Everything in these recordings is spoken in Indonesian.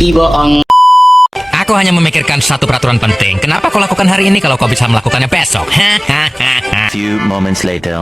Iboong. Aku hanya memikirkan satu peraturan penting. Kenapa kau lakukan hari ini kalau kau bisa melakukannya besok? Hahaha. Few moments later.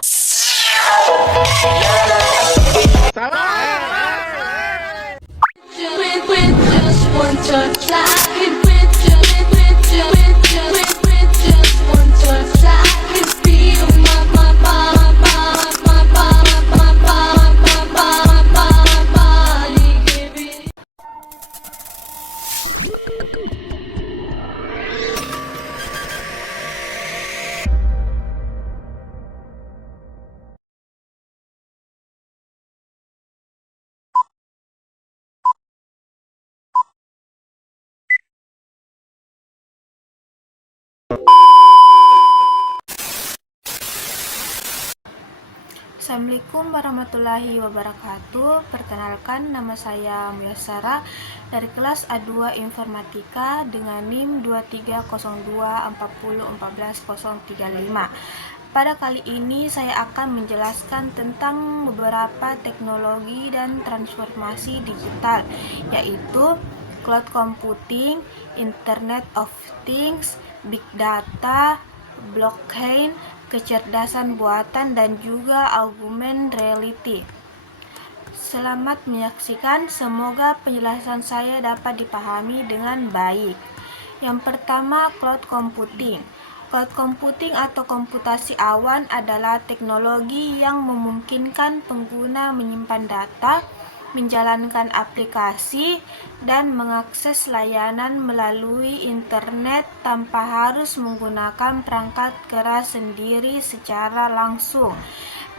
Assalamualaikum warahmatullahi wabarakatuh. Perkenalkan, nama saya Muyassara dari kelas A2 Informatika dengan NIM 2302401435. Pada kali ini saya akan menjelaskan tentang beberapa teknologi dan transformasi digital, yaitu cloud computing, Internet of Things, big data, blockchain, kecerdasan buatan, dan juga augmented reality. Selamat menyaksikan, semoga penjelasan saya dapat dipahami dengan baik. Yang pertama, cloud computing. Cloud computing atau komputasi awan adalah teknologi yang memungkinkan pengguna menyimpan data, menjalankan aplikasi, dan mengakses layanan melalui internet tanpa harus menggunakan perangkat keras sendiri secara langsung.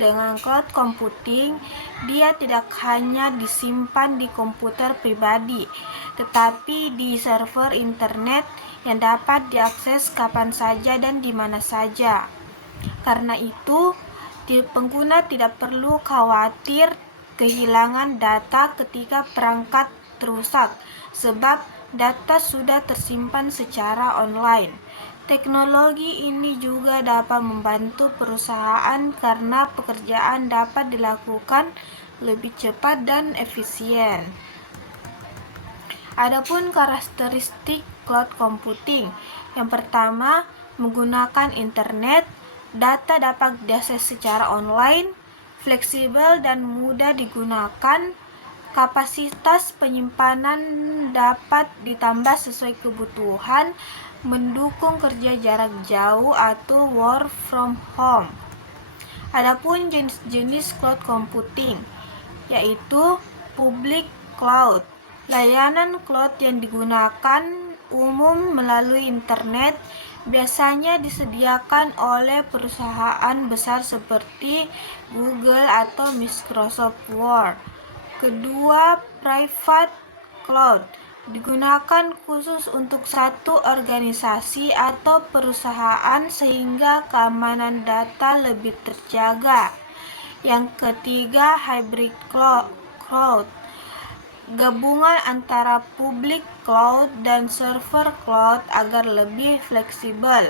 Dengan cloud computing, dia tidak hanya disimpan di komputer pribadi, tetapi di server internet yang dapat diakses kapan saja dan di mana saja. Karena itu, pengguna tidak perlu khawatir kehilangan data ketika perangkat rusak, sebab data sudah tersimpan secara online. Teknologi ini juga dapat membantu perusahaan karena pekerjaan dapat dilakukan lebih cepat dan efisien. Adapun karakteristik cloud computing, yang pertama, menggunakan internet, data dapat diakses secara online, fleksibel dan mudah digunakan, kapasitas penyimpanan dapat ditambah sesuai kebutuhan, mendukung kerja jarak jauh atau work from home. Adapun jenis-jenis cloud computing, yaitu public cloud. Layanan cloud yang digunakan umum melalui internet biasanya disediakan oleh perusahaan besar seperti Google atau Microsoft Word. Kedua, private cloud digunakan khusus untuk satu organisasi atau perusahaan sehingga keamanan data lebih terjaga. Yang ketiga, hybrid cloud, gabungan antara public cloud dan server cloud agar lebih fleksibel.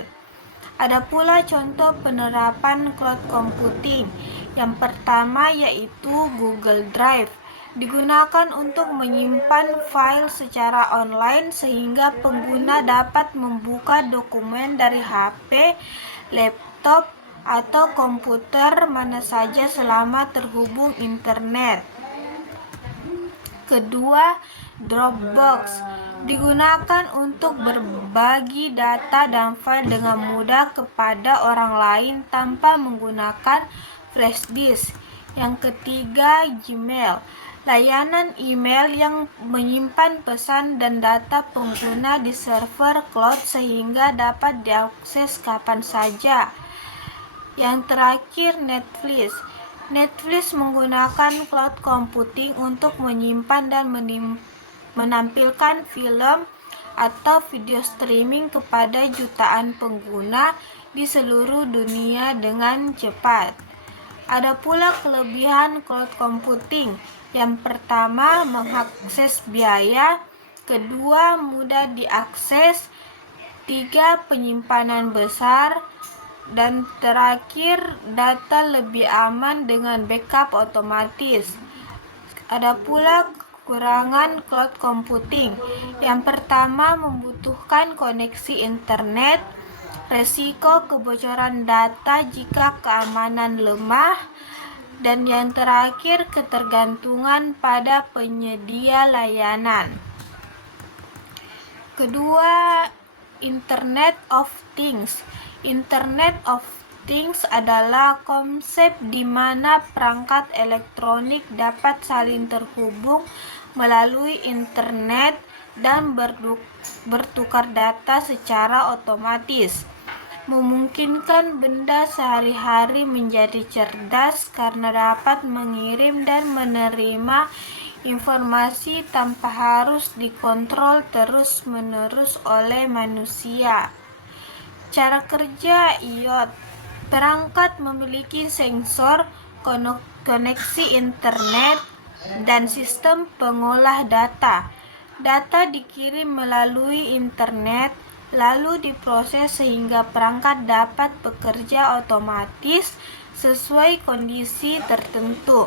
Ada pula contoh penerapan cloud computing. Yang pertama yaitu Google Drive. Digunakan untuk menyimpan file secara online sehingga pengguna dapat membuka dokumen dari HP, laptop, atau komputer mana saja selama terhubung internet. Kedua, Dropbox digunakan untuk berbagi data dan file dengan mudah kepada orang lain tanpa menggunakan flash disk. Yang ketiga, Gmail, layanan email yang menyimpan pesan dan data pengguna di server cloud sehingga dapat diakses kapan saja. Yang terakhir, Netflix menggunakan cloud computing untuk menyimpan dan menampilkan film atau video streaming kepada jutaan pengguna di seluruh dunia dengan cepat. Ada pula kelebihan cloud computing. Yang pertama, mengakses biaya. Kedua, mudah diakses. Tiga, penyimpanan besar. Dan terakhir, data lebih aman dengan backup otomatis. Ada pula kekurangan cloud computing. Yang pertama, membutuhkan koneksi internet, resiko kebocoran data jika keamanan lemah, dan yang terakhir, ketergantungan pada penyedia layanan. Kedua, Internet of Things. Internet of Things adalah konsep di mana perangkat elektronik dapat saling terhubung melalui internet dan bertukar data secara otomatis, memungkinkan benda sehari-hari menjadi cerdas karena dapat mengirim dan menerima informasi tanpa harus dikontrol terus-menerus oleh manusia. Cara kerja IoT. Perangkat memiliki sensor, koneksi internet, dan sistem pengolah data. Data dikirim melalui internet, lalu diproses sehingga perangkat dapat bekerja otomatis sesuai kondisi tertentu.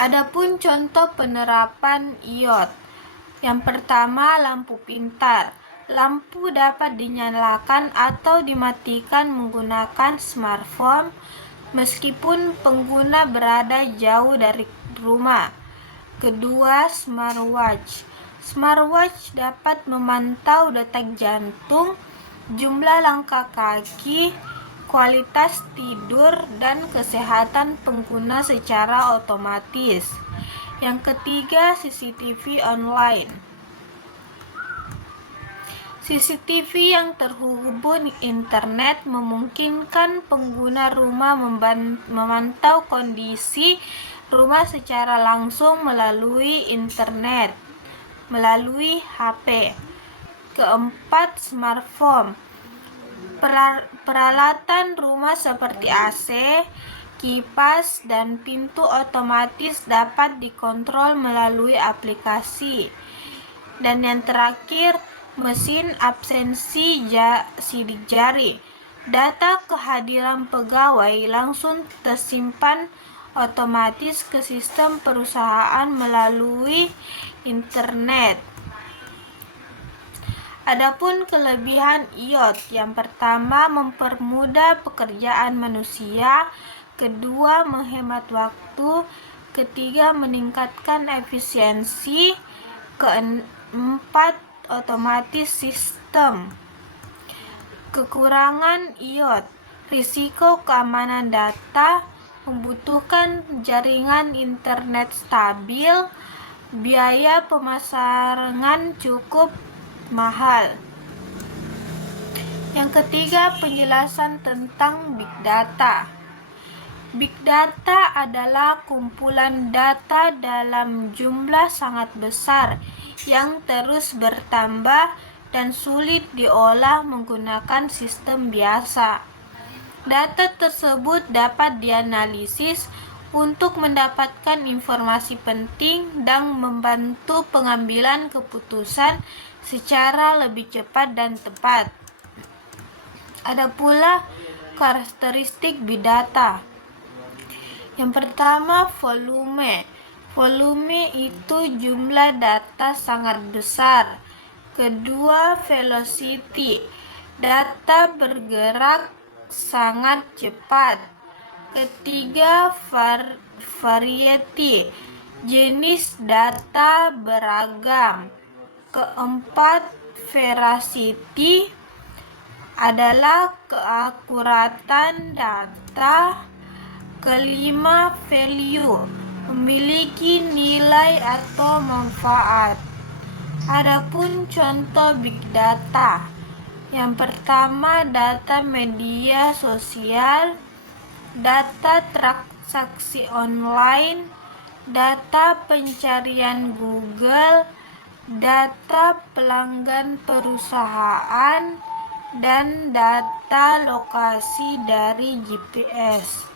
Adapun contoh penerapan IoT. Yang pertama, lampu pintar. Lampu dapat dinyalakan atau dimatikan menggunakan smartphone meskipun pengguna berada jauh dari rumah. Kedua, smartwatch. Smartwatch dapat memantau detak jantung, jumlah langkah kaki, kualitas tidur, dan kesehatan pengguna secara otomatis. Yang ketiga, CCTV online. CCTV yang terhubung internet memungkinkan pengguna rumah memantau kondisi rumah secara langsung melalui internet, melalui HP. Keempat, smartphone. Peralatan rumah seperti AC, kipas, dan pintu otomatis dapat dikontrol melalui aplikasi. Dan yang terakhir, mesin absensi sidik jari. Data kehadiran pegawai langsung tersimpan otomatis ke sistem perusahaan melalui internet. Adapun kelebihan IoT, yang pertama mempermudah pekerjaan manusia, kedua menghemat waktu, ketiga meningkatkan efisiensi, keempat otomatis sistem. Kekurangan IoT, risiko keamanan data, membutuhkan jaringan internet stabil, biaya pemasaran cukup mahal. Yang ketiga, penjelasan tentang Big Data. Big Data adalah kumpulan data dalam jumlah sangat besar yang terus bertambah dan sulit diolah menggunakan sistem biasa. Data tersebut dapat dianalisis untuk mendapatkan informasi penting dan membantu pengambilan keputusan secara lebih cepat dan tepat. Ada pula karakteristik Big Data. Yang pertama, volume. Volume itu jumlah data sangat besar. Kedua, velocity. Data bergerak sangat cepat. Ketiga, variety. Jenis data beragam. Keempat, veracity adalah keakuratan data. Kelima, value, memiliki nilai atau manfaat. Adapun contoh Big Data. Yang pertama, data media sosial, data transaksi online, data pencarian Google, data pelanggan perusahaan, dan data lokasi dari GPS.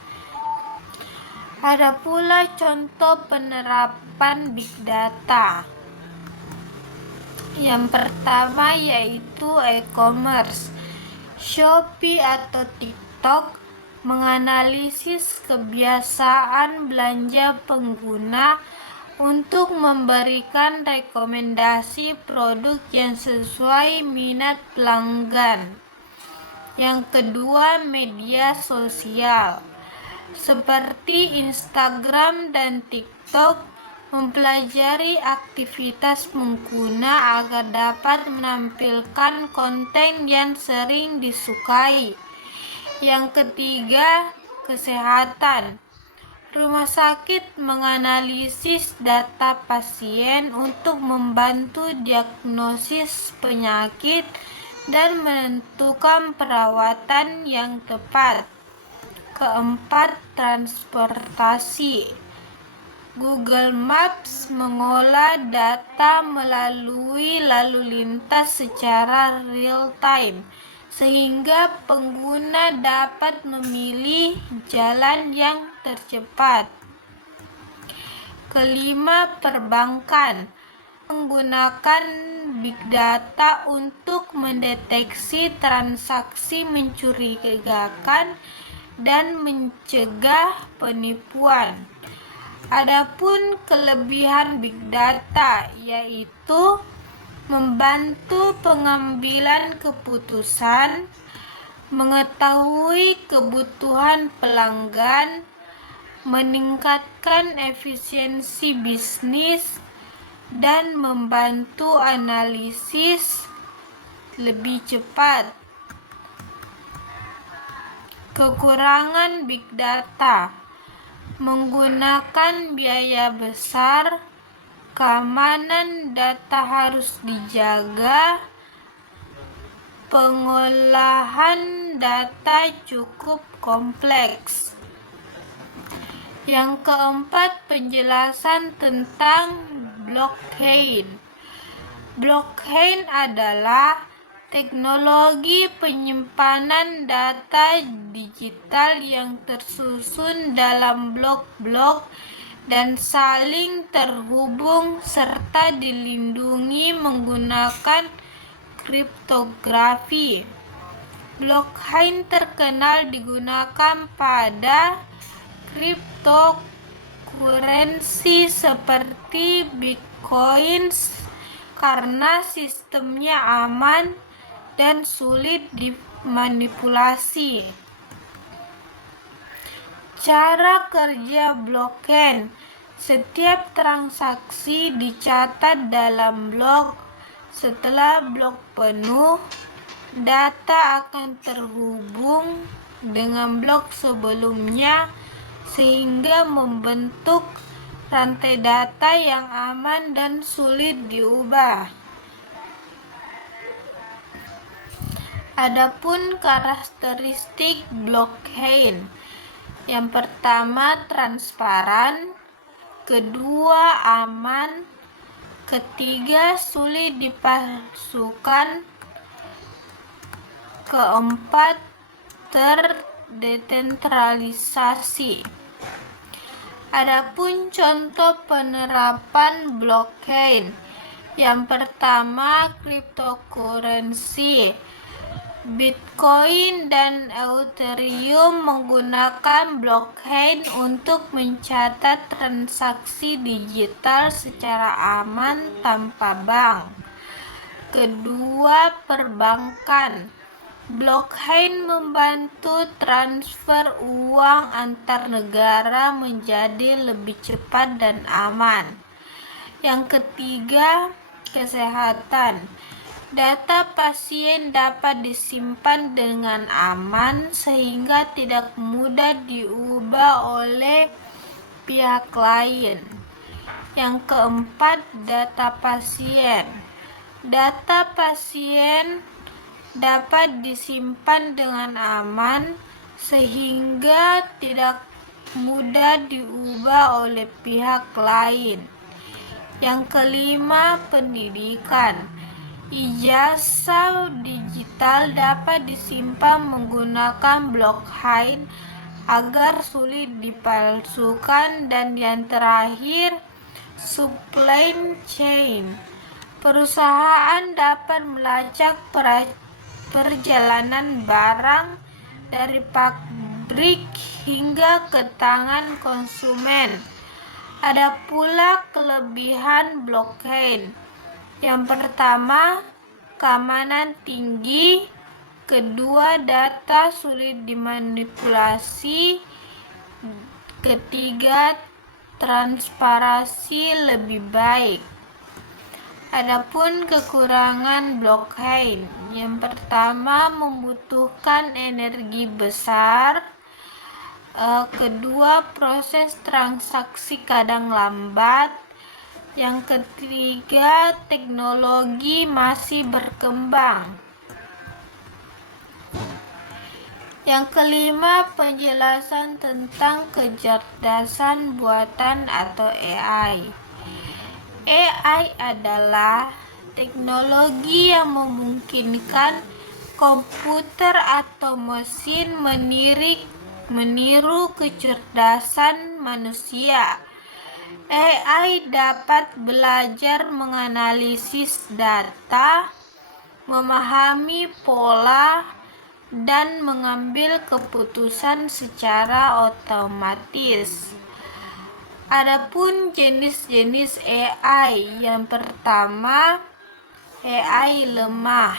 Ada pula contoh penerapan Big Data. Yang pertama yaitu e-commerce. Shopee atau TikTok menganalisis kebiasaan belanja pengguna untuk memberikan rekomendasi produk yang sesuai minat pelanggan. Yang kedua, media sosial seperti Instagram dan TikTok, mempelajari aktivitas pengguna agar dapat menampilkan konten yang sering disukai. Yang ketiga, kesehatan. Rumah sakit menganalisis data pasien untuk membantu diagnosis penyakit dan menentukan perawatan yang tepat. Keempat, transportasi. Google Maps mengolah data melalui lalu lintas secara real-time, sehingga pengguna dapat memilih jalan yang tercepat. Kelima, perbankan menggunakan big data untuk mendeteksi transaksi mencurigakan dan mencegah penipuan. Adapun kelebihan big data yaitu membantu pengambilan keputusan, mengetahui kebutuhan pelanggan, meningkatkan efisiensi bisnis, dan membantu analisis lebih cepat. Kekurangan big data menggunakan biaya besar, keamanan data harus dijaga, pengolahan data cukup kompleks. Yang keempat, penjelasan tentang blockchain. Blockchain adalah teknologi penyimpanan data digital yang tersusun dalam blok-blok dan saling terhubung serta dilindungi menggunakan kriptografi. Blockchain terkenal digunakan pada cryptocurrency seperti Bitcoin karena sistemnya aman dan sulit dimanipulasi. Cara kerja blockchain. Setiap transaksi dicatat dalam blok. Setelah blok penuh, data akan terhubung dengan blok sebelumnya sehingga membentuk rantai data yang aman dan sulit diubah. Adapun karakteristik blockchain. Yang pertama, transparan. Kedua, aman. Ketiga, sulit dipalsukan. Keempat, terdesentralisasi. Adapun contoh penerapan blockchain. Yang pertama, cryptocurrency. Bitcoin dan Ethereum menggunakan blockchain untuk mencatat transaksi digital secara aman tanpa bank. Kedua, perbankan. Blockchain membantu transfer uang antar negara menjadi lebih cepat dan aman. Yang ketiga, kesehatan. Data pasien dapat disimpan dengan aman sehingga tidak mudah diubah oleh pihak lain. Yang keempat, data pasien. Data pasien dapat disimpan dengan aman sehingga tidak mudah diubah oleh pihak lain. Yang kelima, pendidikan. Ijazah digital dapat disimpan menggunakan blockchain agar sulit dipalsukan. Dan yang terakhir, supply chain. Perusahaan dapat melacak perjalanan barang dari pabrik hingga ke tangan konsumen. Ada pula kelebihan blockchain. Yang pertama, keamanan tinggi. Kedua, data sulit dimanipulasi. Ketiga, transparansi lebih baik. Adapun kekurangan blockchain, yang pertama membutuhkan energi besar. Kedua, proses transaksi kadang lambat. Yang ketiga, teknologi masih berkembang. Yang kelima, penjelasan tentang kecerdasan buatan atau AI. AI adalah teknologi yang memungkinkan komputer atau mesin meniru kecerdasan manusia. AI dapat belajar menganalisis data, memahami pola, dan mengambil keputusan secara otomatis. Adapun jenis-jenis AI, yang pertama, AI lemah.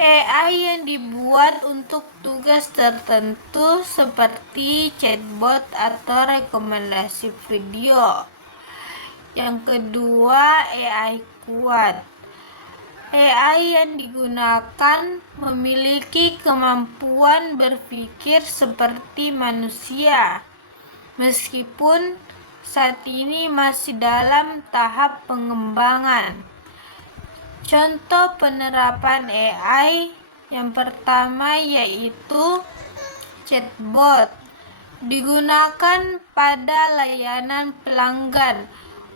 AI yang dibuat untuk tugas tertentu seperti chatbot atau rekomendasi video. Yang kedua, AI kuat. AI yang digunakan memiliki kemampuan berpikir seperti manusia, meskipun saat ini masih dalam tahap pengembangan. Contoh penerapan AI yang pertama yaitu chatbot, digunakan pada layanan pelanggan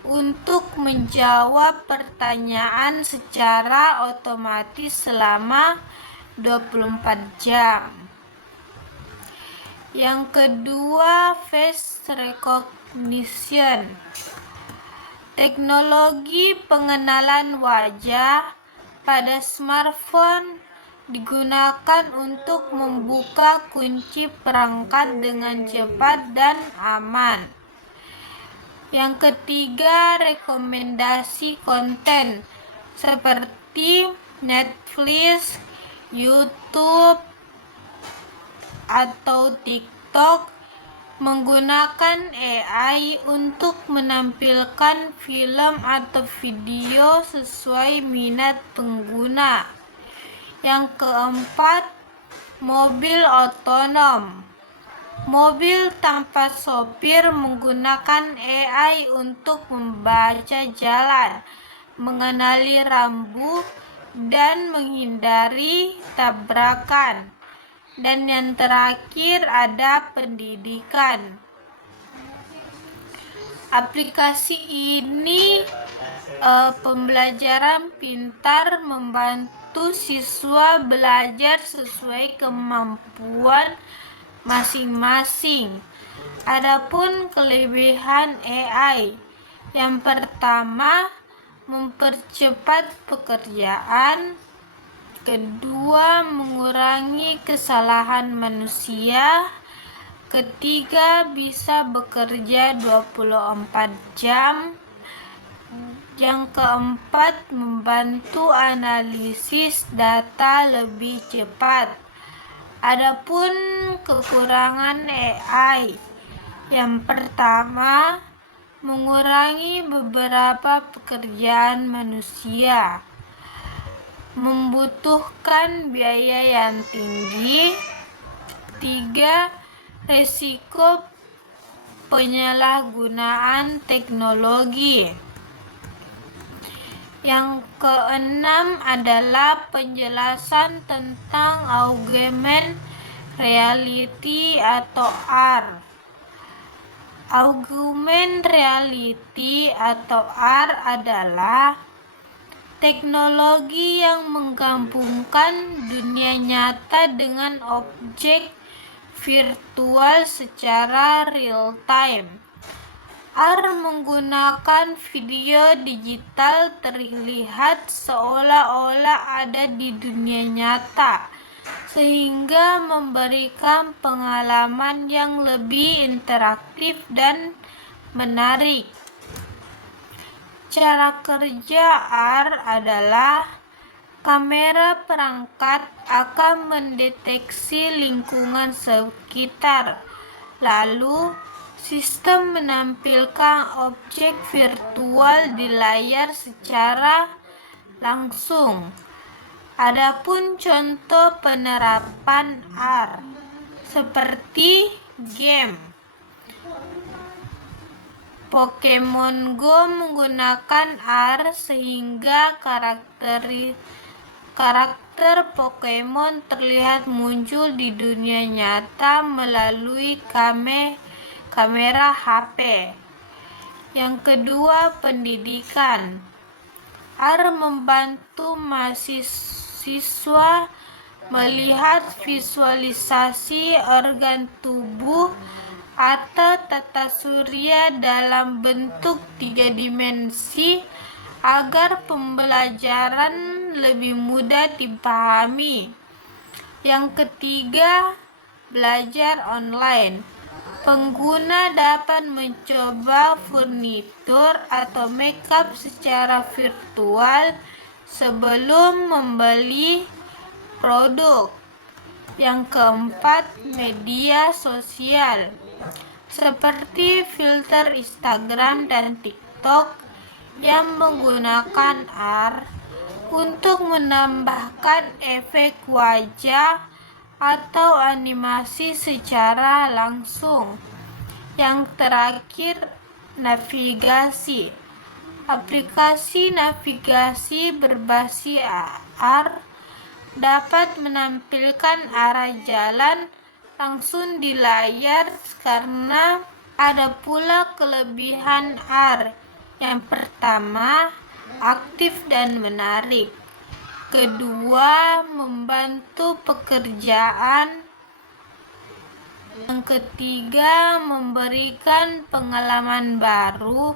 untuk menjawab pertanyaan secara otomatis selama 24 jam. Yang kedua, face recognition. Teknologi pengenalan wajah pada smartphone digunakan untuk membuka kunci perangkat dengan cepat dan aman. Yang ketiga, rekomendasi konten seperti Netflix, YouTube, atau TikTok menggunakan AI untuk menampilkan film atau video sesuai minat pengguna. Yang keempat, mobil otonom. Mobil tanpa sopir menggunakan AI untuk membaca jalan, mengenali rambu, dan menghindari tabrakan. Dan yang terakhir ada pendidikan. Aplikasi ini pembelajaran pintar membantu siswa belajar sesuai kemampuan masing-masing. Adapun kelebihan AI, yang pertama mempercepat pekerjaan. Kedua, mengurangi kesalahan manusia. Ketiga, bisa bekerja 24 jam. Yang keempat, membantu analisis data lebih cepat. Adapun kekurangan AI, yang pertama, mengurangi beberapa pekerjaan manusia, membutuhkan biaya yang tinggi. Tiga, resiko penyalahgunaan teknologi. Yang keenam adalah penjelasan tentang augmented reality atau AR. Augmented reality atau AR adalah teknologi yang menggabungkan dunia nyata dengan objek virtual secara real time. AR menggunakan video digital terlihat seolah-olah ada di dunia nyata, sehingga memberikan pengalaman yang lebih interaktif dan menarik. Cara kerja AR adalah kamera perangkat akan mendeteksi lingkungan sekitar, lalu sistem menampilkan objek virtual di layar secara langsung. Adapun contoh penerapan AR seperti game Pokemon Go menggunakan AR sehingga karakter Pokemon terlihat muncul di dunia nyata melalui kamera HP. Yang kedua, pendidikan. AR membantu mahasiswa melihat visualisasi organ tubuh atau tata surya dalam bentuk 3 dimensi agar pembelajaran lebih mudah dipahami. Yang ketiga, belajar online. Pengguna dapat mencoba furnitur atau makeup secara virtual sebelum membeli produk. Yang keempat, media sosial seperti filter Instagram dan TikTok yang menggunakan AR untuk menambahkan efek wajah atau animasi secara langsung. Yang terakhir, navigasi. Aplikasi navigasi berbasis AR dapat menampilkan arah jalan langsung di layar karena ada pula kelebihan AR. Yang pertama, aktif dan menarik. Kedua, membantu pekerjaan. Yang ketiga, memberikan pengalaman baru.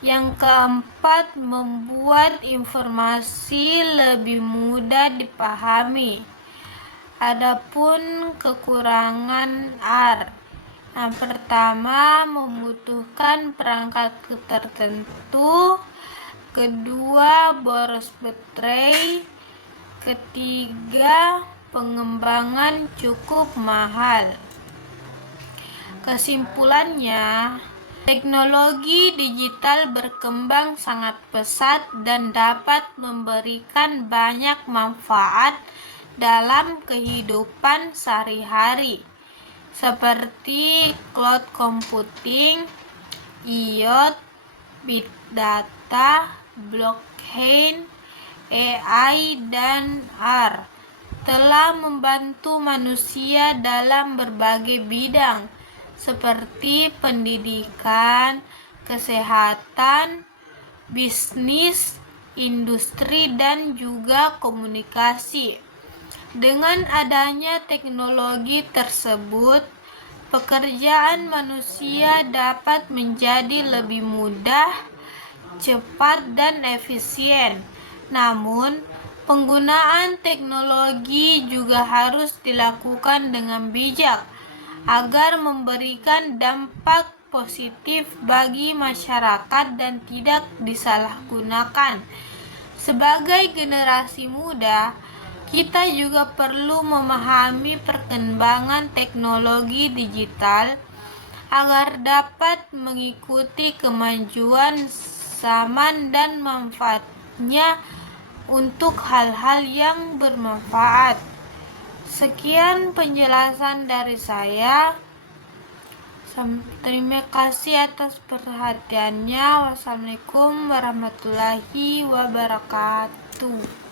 Yang keempat, membuat informasi lebih mudah dipahami. Adapun kekurangan AR. Yang pertama, membutuhkan perangkat tertentu. Kedua, boros baterai. Ketiga, pengembangan cukup mahal. Kesimpulannya, teknologi digital berkembang sangat pesat dan dapat memberikan banyak manfaat dalam kehidupan sehari-hari, seperti cloud computing, IoT, big data, blockchain, AI, dan AR telah membantu manusia dalam berbagai bidang seperti pendidikan, kesehatan, bisnis, industri, dan juga komunikasi. Dengan adanya teknologi tersebut, pekerjaan manusia dapat menjadi lebih mudah, cepat, dan efisien. Namun, penggunaan teknologi juga harus dilakukan dengan bijak agar memberikan dampak positif bagi masyarakat dan tidak disalahgunakan. Sebagai generasi muda, kita juga perlu memahami perkembangan teknologi digital agar dapat mengikuti kemajuan zaman dan manfaatnya untuk hal-hal yang bermanfaat. Sekian penjelasan dari saya. Terima kasih atas perhatiannya. Wassalamualaikum warahmatullahi wabarakatuh.